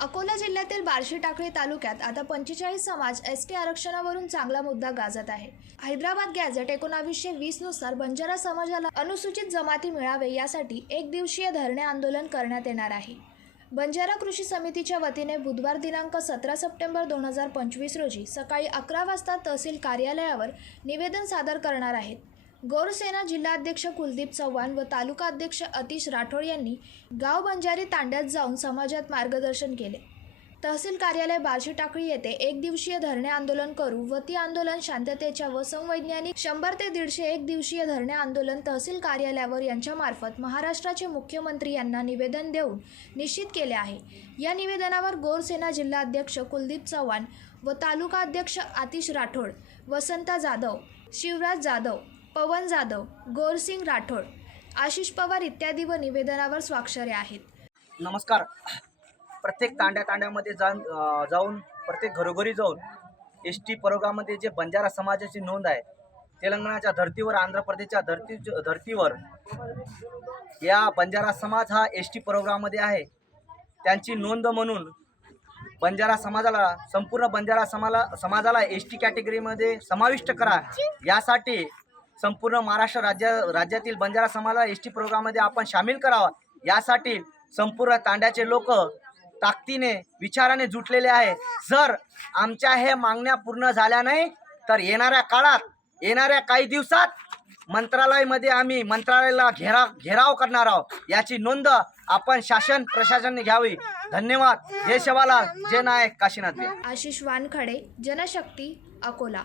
अकोला जिल्ह्यातील बार्शी टाकळी तालुक्यात आता पंचेचाळीस समाज एस टी आरक्षणावरून चांगला मुद्दा गाजत आहे. हैदराबाद गॅझेट एकोणावीसशे वीसनुसार बंजारा समाजाला अनुसूचित जमाती मिळावे यासाठी एक दिवसीय धरणे आंदोलन करण्यात येणार आहे. बंजारा कृषी समितीच्या वतीने बुधवार दिनांक सतरा सप्टेंबर दोन हजार पंचवीस रोजी सकाळी अकरा वाजता तहसील कार्यालयावर निवेदन सादर करणार आहेत. गौरसेना जिल्हाध्यक्ष कुलदीप चव्हाण व तालुका अध्यक्ष अतिश राठोड यांनी गाव बंजारी तांड्यात जाऊन समाजात मार्गदर्शन केले. तहसील कार्यालय बार्शी टाकळी येथे एक दिवसीय धरणे आंदोलन करू व ती आंदोलन शांततेच्या व संवैज्ञानिक शंभर ते दीडशे एक दिवसीय धरणे आंदोलन तहसील कार्यालयावर यांच्यामार्फत महाराष्ट्राचे मुख्यमंत्री यांना निवेदन देऊन निश्चित केले आहे. या निवेदनावर गोरसेना जिल्हाध्यक्ष कुलदीप चव्हाण व तालुका अध्यक्ष आतिश राठोड वसंता जाधव शिवराज जाधव पवन जाधव गोरसिंग राठोड आशिष पवार इत्यादी व निवेदनावर स्वाक्षरे आहेत. नमस्कार. प्रत्येक तांड्या तांड्यामध्ये जाऊन जाऊन प्रत्येक घरोघरी जाऊन एस टी परोगामध्ये जे बंजारा समाजाची नोंद आहे तेलंगणाच्या धर्तीवर आंध्र प्रदेशच्या धर्ती धर्तीवर या बंजारा समाज हा एस टी प्रोग्राममध्ये आहे. त्यांची नोंद म्हणून बंजारा समाजाला संपूर्ण बंजारा समाला समाजाला एस टी कॅटेगरीमध्ये समाविष्ट करा. यासाठी संपूर्ण महाराष्ट्र राज्य राज्यातील बंजारा समाजाला एस टी प्रोग्राममध्ये आपण सामील करावं. यासाठी संपूर्ण तांड्याचे लोक ताकदीने विचाराने जुटलेले आहे. जर आमच्या हे मागण्या पूर्ण झाल्या नाही तर येणाऱ्या काळात येणाऱ्या काही दिवसात मंत्रालयामध्ये आम्ही मंत्रालयाला घेरा घेराव करणार आहोत. याची नोंद आपण शासन प्रशासनने घ्यावी. धन्यवाद. जय शवाला जय नायक. काशीनाथ आशिष वानखडे जनशक्ती अकोला.